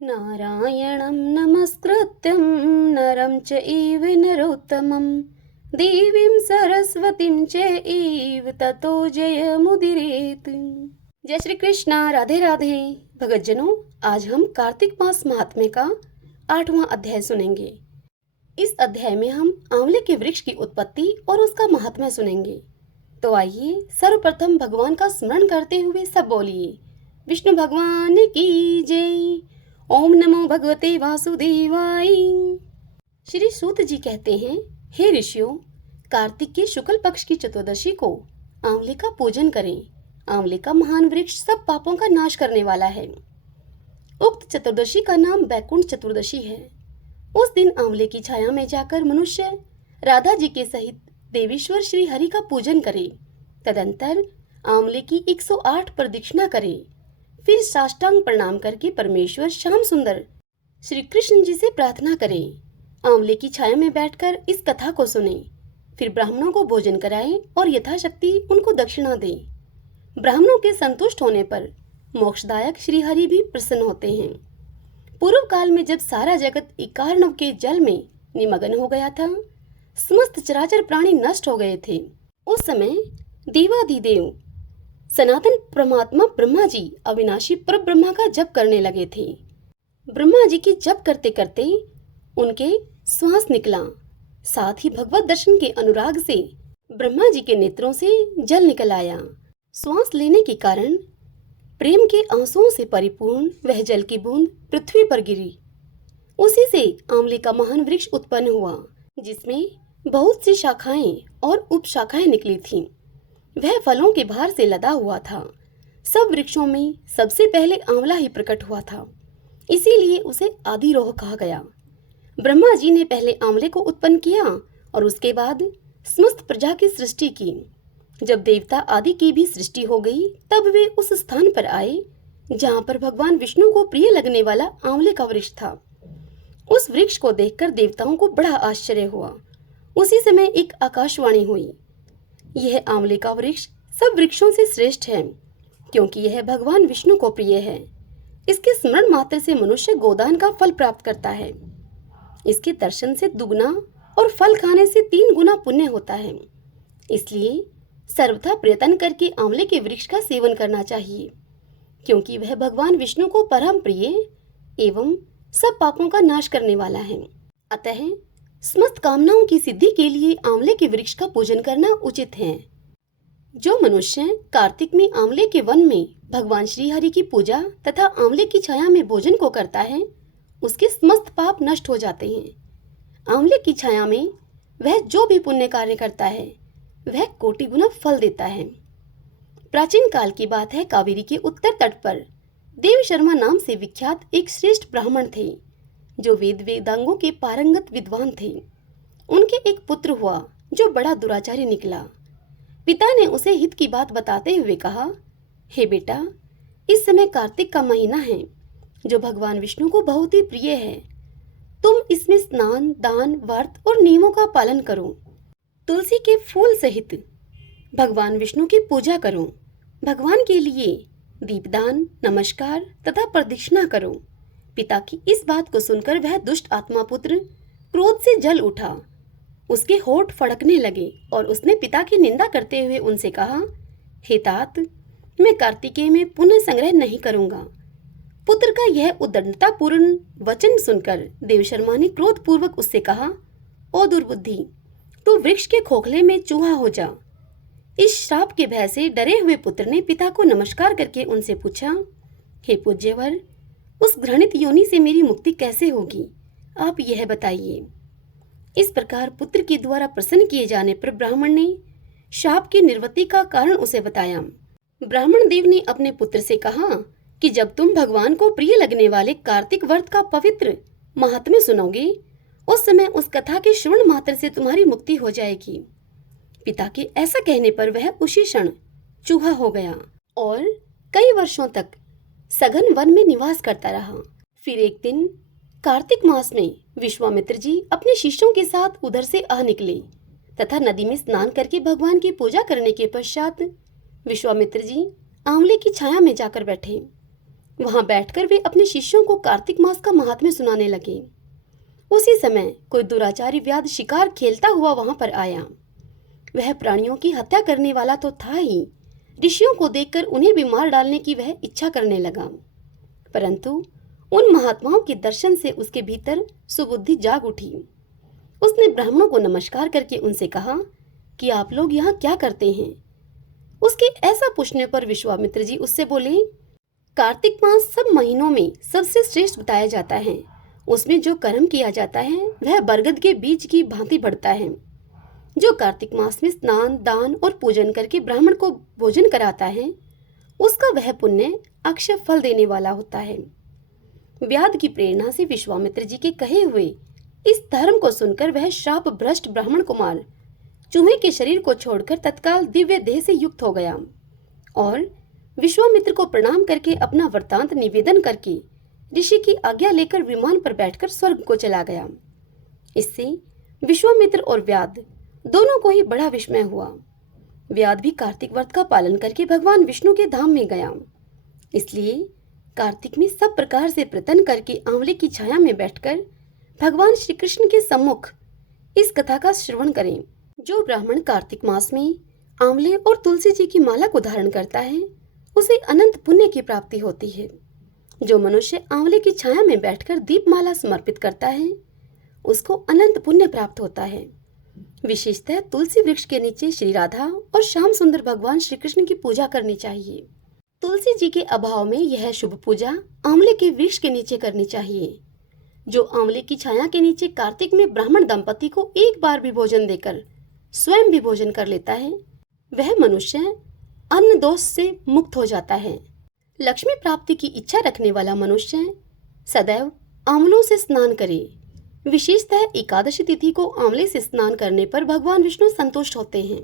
नारायणं नमस्कृत्यं नरं चैव नरोत्तमं देवीं सरस्वतीं चैव ततो जयमुदीरयेत्। जय श्री कृष्णा। राधे राधे। भगतजनों, आज हम कार्तिक मास महात्म्य का 8वां अध्याय सुनेंगे। इस अध्याय में हम आंवले के वृक्ष की उत्पत्ति और उसका महात्म्य सुनेंगे। तो आइए सर्वप्रथम भगवान का स्मरण करते हुए सब बोलिए, विष्णु भगवान की जय। ओम नमो भगवते वासुदेवाय। श्री सूत जी कहते हैं, हे ऋषियों, कार्तिक के शुक्ल पक्ष की चतुर्दशी को आंवले का पूजन करें। आंवले का महान वृक्ष सब पापों का नाश करने वाला है। उक्त चतुर्दशी का नाम बैकुंठ चतुर्दशी है। उस दिन आंवले की छाया में जाकर मनुष्य राधा जी के सहित देवेश्वर श्री हरि का पूजन करे। तदंतर आंवले की 108 प्रदक्षिणा करे। फिर साष्टांग प्रणाम करके परमेश्वर श्याम सुंदर श्री कृष्ण जी से प्रार्थना करें। आंवले की छाया में बैठकर इस कथा को सुने। फिर ब्राह्मणों को भोजन कराएं और यथाशक्ति उनको दक्षिणा दें। ब्राह्मणों के संतुष्ट होने पर मोक्षदायक श्री हरि भी प्रसन्न होते हैं। पूर्व काल में जब सारा जगत इकार्णव के जल में निमग्न हो गया था, समस्त चराचर प्राणी नष्ट हो गए थे। उस समय देवाधिदेव सनातन परमात्मा ब्रह्मा जी अविनाशी पर ब्रह्मा का जप करने लगे थे। ब्रह्मा जी की जप करते करते उनके श्वास निकला। साथ ही भगवत दर्शन के अनुराग से ब्रह्मा जी के नेत्रों से जल निकल आया। श्वास लेने के कारण प्रेम के आंसुओं से परिपूर्ण वह जल की बूंद पृथ्वी पर गिरी। उसी से आंवले का महान वृक्ष उत्पन्न हुआ, जिसमें बहुत सी शाखाएं और उपशाखाएं निकली थीं। वह फलों के भार से लदा हुआ था। सब वृक्षों में सबसे पहले आंवला ही प्रकट हुआ था, इसीलिए उसे आदिरोह कहा गया। ब्रह्मा जी ने पहले आंवले को उत्पन्न किया और उसके बाद समस्त प्रजा की सृष्टि की। जब देवता आदि की भी सृष्टि हो गई, तब वे उस स्थान पर आए जहाँ पर भगवान विष्णु को प्रिय लगने वाला आंवले का वृक्ष था। उस वृक्ष को देखकर देवताओं को बड़ा आश्चर्य हुआ। उसी समय एक आकाशवाणी हुई, यह आंवले का वृक्ष सब वृक्षों से श्रेष्ठ है, क्योंकि यह भगवान विष्णु को प्रिय है। इसके स्मरण मात्र से मनुष्य गोदान का फल प्राप्त करता है। इसके दर्शन से दुगना और फल खाने से 3 गुना पुण्य होता है। इसलिए सर्वथा प्रयत्न करके आंवले के वृक्ष का सेवन करना चाहिए, क्योंकि वह भगवान विष्णु को परम प्रिय एवं सब पापों का नाश करने वाला है। अतः समस्त कामनाओं की सिद्धि के लिए आंवले के वृक्ष का पूजन करना उचित है। जो मनुष्य कार्तिक में आंवले के वन में भगवान श्री हरि की पूजा तथा आंवले की छाया में भोजन को करता है, उसके समस्त पाप नष्ट हो जाते हैं। आंवले की छाया में वह जो भी पुण्य कार्य करता है, वह कोटि गुना फल देता है। प्राचीन काल की बात है, कावेरी के उत्तर तट पर देव शर्मा नाम से विख्यात एक श्रेष्ठ ब्राह्मण थे, जो वेद वेदांगों के पारंगत विद्वान थे। उनके एक पुत्र हुआ जो बड़ा दुराचारी निकला। पिता ने उसे हित की बात बताते हुए कहा, हे बेटा, इस समय कार्तिक का महीना है, जो भगवान विष्णु को बहुत ही प्रिय है। तुम इसमें स्नान, दान, व्रत और नियमों का पालन करो। तुलसी के फूल सहित भगवान विष्णु की पूजा करो। भगवान के लिए दीपदान, नमस्कार तथा प्रदक्षिणा करो। पिता की इस बात को सुनकर वह दुष्ट आत्मा पुत्र क्रोध से जल उठा। उसके होठ फड़कने लगे और उसने पिता की निंदा करते हुए उनसे कहा, हे तात, मैं कार्तिकेय में पुण्य संग्रह नहीं करूंगा। पुत्र का यह उद्दंडतापूर्ण वचन सुनकर देवशर्मा ने क्रोध पूर्वक उससे कहा, ओ दुर्बुद्धि, तू वृक्ष के खोखले में चूहा हो जा। इस श्राप के भय से डरे हुए पुत्र ने पिता को नमस्कार करके उनसे पूछा, हे पूज्यवर, उस घृणित योनि से मेरी मुक्ति कैसे होगी, आप यह बताइए। इस प्रकार पुत्र के द्वारा प्रसन्न किए जाने पर ब्राह्मण ने शाप की निवृत्ति का कारण उसे बताया। ब्राह्मण देव ने अपने पुत्र से कहा कि जब तुम भगवान को प्रिय लगने वाले कार्तिक व्रत का पवित्र महात्म्य सुनोगे, उस समय उस कथा के श्रवण मात्र से तुम्हारी मुक्ति हो जाएगी। पिता के ऐसा कहने पर वह उसी क्षण चूहा हो गया और कई वर्षों तक सघन वन में निवास करता रहा। फिर एक दिन कार्तिक मास में विश्वामित्र जी अपने शिष्यों के साथ उधर से आ निकले तथा नदी में स्नान करके भगवान की पूजा करने के पश्चात विश्वामित्र जी आंवले की छाया में जाकर बैठे। वहां बैठकर वे अपने शिष्यों को कार्तिक मास का महात्म्य सुनाने लगे। उसी समय कोई दुराचारी व्याध शिकार खेलता हुआ वहां पर आया। वह प्राणियों की हत्या करने वाला तो था ही, ऋषियों को देखकर उन्हें भी मार डालने की वह इच्छा करने लगा। परंतु उन महात्माओं के दर्शन से उसके भीतर सुबुद्धि जाग उठी। उसने ब्राह्मणों को नमस्कार करके उनसे कहा कि आप लोग यहाँ क्या करते हैं। उसके ऐसा पूछने पर विश्वामित्र जी उससे बोले, कार्तिक मास सब महीनों में सबसे श्रेष्ठ बताया जाता है। उसमें जो कर्म किया जाता है वह बरगद के बीज की भांति बढ़ता है। जो कार्तिक मास में स्नान, दान और पूजन करके ब्राह्मण को भोजन कराता है, उसका वह पुण्य अक्षय फल देने वाला होता है। व्याध की प्रेरणा से विश्वामित्र जी के कहे हुए इस धर्म को सुनकर वह श्राप भ्रष्ट ब्राह्मण कुमार चूहे के शरीर को छोड़कर तत्काल दिव्य देह से युक्त हो गया और विश्वामित्र को प्रणाम करके अपना वृत्तांत निवेदन करके ऋषि की आज्ञा लेकर विमान पर बैठकर स्वर्ग को चला गया। इससे विश्वामित्र और व्याध दोनों को ही बड़ा विस्मय हुआ। व्याध भी कार्तिक व्रत का पालन करके भगवान विष्णु के धाम में गया। इसलिए कार्तिक में सब प्रकार से प्रयत्न करके आंवले की छाया में बैठकर भगवान श्री कृष्ण के सम्मुख इस कथा का श्रवण करें। जो ब्राह्मण कार्तिक मास में आंवले और तुलसी जी की माला को धारण करता है, उसे अनंत पुण्य की प्राप्ति होती है। जो मनुष्य आंवले की छाया में बैठकर दीपमाला समर्पित करता है, उसको अनंत पुण्य प्राप्त होता है। विशेषतः तुलसी वृक्ष के नीचे श्री राधा और श्याम सुंदर भगवान श्री कृष्ण की पूजा करनी चाहिए। तुलसी जी के अभाव में यह शुभ पूजा आंवले के वृक्ष के नीचे करनी चाहिए। जो आंवले की छाया के नीचे कार्तिक में ब्राह्मण दंपति को एक बार भी भोजन देकर स्वयं भी भोजन कर लेता है, वह मनुष्य अन्न दोष से मुक्त हो जाता है। लक्ष्मी प्राप्ति की इच्छा रखने वाला मनुष्य सदैव आंवलों से स्नान करे। विशेषतः एकादशी तिथि को आंवले से स्नान करने पर भगवान विष्णु संतुष्ट होते हैं।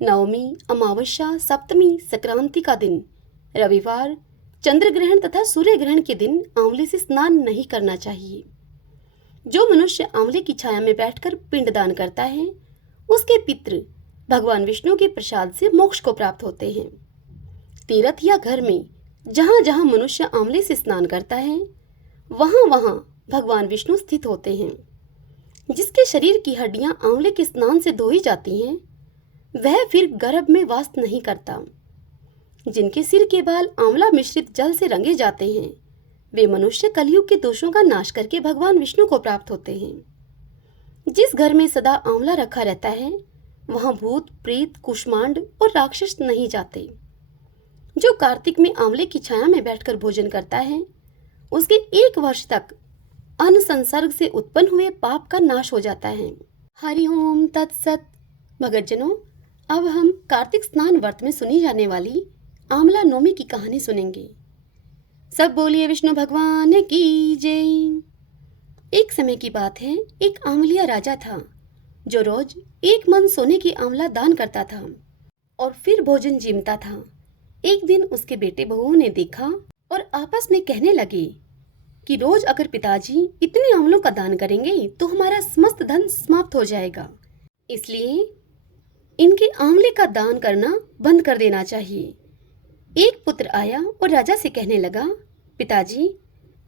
नवमी, अमावस्या, सप्तमी, संक्रांति का दिन, रविवार, चंद्र ग्रहण तथा सूर्य ग्रहण के दिन आंवले से स्नान नहीं करना चाहिए। जो मनुष्य आंवले की छाया में बैठकर पिंडदान करता है, उसके पितृ भगवान विष्णु के प्रसाद से मोक्ष को प्राप्त होते हैं। तीर्थ या घर में जहाँ जहाँ मनुष्य आंवले से स्नान करता है, वहाँ वहाँ भगवान विष्णु स्थित होते हैं। जिसके शरीर की हड्डियां आंवले के स्नान से धोई जाती हैं, वह फिर गर्भ में वास नहीं करता। जिनके सिर के बाल आंवला मिश्रित जल से रंगे जाते हैं, वे मनुष्य कलयुग के दोषों का नाश करके भगवान विष्णु को प्राप्त होते हैं। जिस घर में सदा आंवला रखा रहता है, वहां भूत, प्रेत, कुष्मांड और राक्षस नहीं जाते। जो कार्तिक में आंवले की छाया में बैठकर भोजन करता है, उसके 1 वर्ष तक अन्न संसर्ग से उत्पन्न हुए पाप का नाश हो जाता है। हरि ओम तत्सत। भगतजनों, अब हम कार्तिक स्नान व्रत में सुनी जाने वाली आंवला नवमी की कहानी सुनेंगे। सब बोलिए विष्णु भगवान की जय। एक समय की बात है, एक आंवलिया राजा था जो रोज 1 मन सोने की आंवला दान करता था और फिर भोजन जीमता था। एक दिन उसके बेटे बहुओं ने देखा और आपस में कहने लगे कि रोज अगर पिताजी इतने आंवलों का दान करेंगे तो हमारा समस्त धन समाप्त हो जाएगा, इसलिए इनके आंवले का दान करना बंद कर देना चाहिए। एक पुत्र आया और राजा से कहने लगा, पिताजी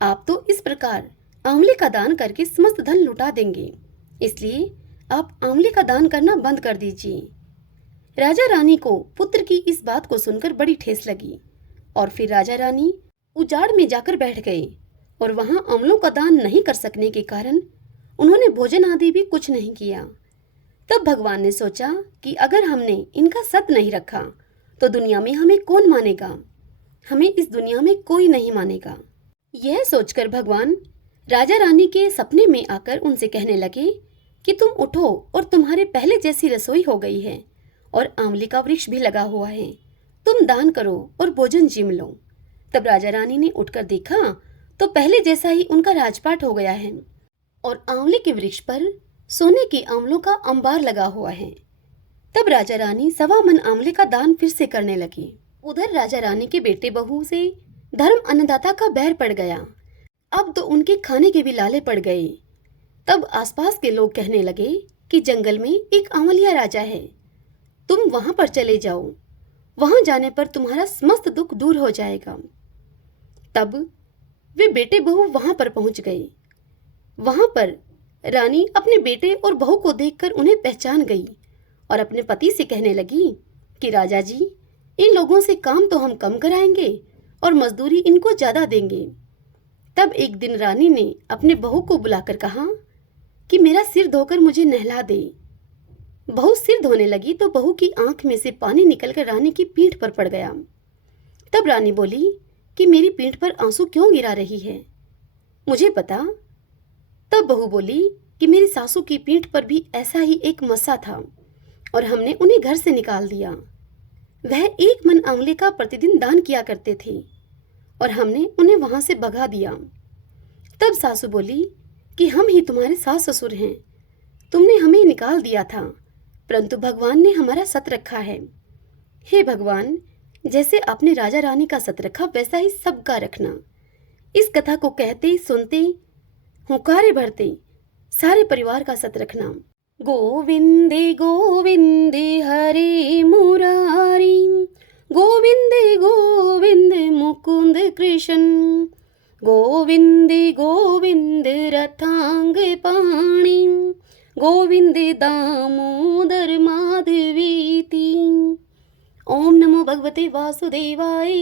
आप तो इस प्रकार आंवले का दान करके समस्त धन लुटा देंगे, इसलिए आप आंवले का दान करना बंद कर दीजिए। राजा रानी को पुत्र की इस बात को सुनकर बड़ी ठेस लगी और फिर राजा रानी उजाड़ में जाकर बैठ गए और वहां आंवलों का दान नहीं कर सकने के कारण उन्होंने भोजन आदि भी कुछ नहीं किया। तब भगवान ने सोचा कि अगर हमने इनका सत नहीं रखा तो दुनिया में हमें कौन मानेगा, हमें इस दुनिया में कोई नहीं मानेगा। यह सोचकर भगवान राजा रानी के सपने में आकर उनसे कहने लगे कि तुम उठो और तुम्हारे पहले जैसी रसोई हो गई है और आंवले का वृक्ष भी लगा हुआ है, तुम दान करो और भोजन जिम लो। तब राजा रानी ने उठकर देखा तो पहले जैसा ही उनका राजपाट हो गया है और आंवले के वृक्ष पर सोने के आंवलों का अंबार लगा हुआ है। तब राजा रानी 1.25 मन आंवले का दान फिर से करने लगी। उधर राजा रानी के बेटे बहू से धर्म अन्नदाता का बैर पड़ गया। अब तो उनके खाने के भी लाले पड़ गए। तब आसपास के लोग कहने लगे कि जंगल में एक आंवलिया राजा है, तुम वहां पर चले जाओ, वहां जाने पर तुम्हारा समस्त दुख दूर हो जाएगा। तब वे बेटे बहू वहां पर पहुंच गए। वहां पर रानी अपने बेटे और बहू को देखकर उन्हें पहचान गई और अपने पति से कहने लगी कि राजा जी, इन लोगों से काम तो हम कम कराएंगे और मजदूरी इनको ज्यादा देंगे। तब एक दिन रानी ने अपने बहू को बुलाकर कहा कि मेरा सिर धोकर मुझे नहला दे। बहू सिर धोने लगी तो बहू की आंख में से पानी निकलकर रानी की पीठ पर पड़ गया। तब रानी बोली कि मेरी पीठ पर आंसू क्यों गिरा रही है, मुझे बता। तब बहू बोली कि मेरी सासू की पीठ पर भी ऐसा ही एक मस्सा था और हमने उन्हें घर से निकाल दिया। वह 1 मन आंवले का प्रतिदिन दान किया करते थे और हमने उन्हें वहां से भगा दिया। तब सासू बोली कि हम ही तुम्हारे सास ससुर हैं, तुमने हमें निकाल दिया था, परंतु भगवान ने हमारा सत रखा है। हे भगवान, जैसे आपने राजा रानी का सत रखा वैसा ही सबका रखना। इस कथा को कहते सुनते हुंकारे भरते सारे परिवार का सत रखना। गोविंदे गोविंदे हरे मुरारी, गोविंदे गोविंद मुकुंद कृष्ण, गोविंदे गोविंद रथांग पाणी, गोविंदे दामोदर माधवीति। ओम नमो भगवते वासुदेवाय।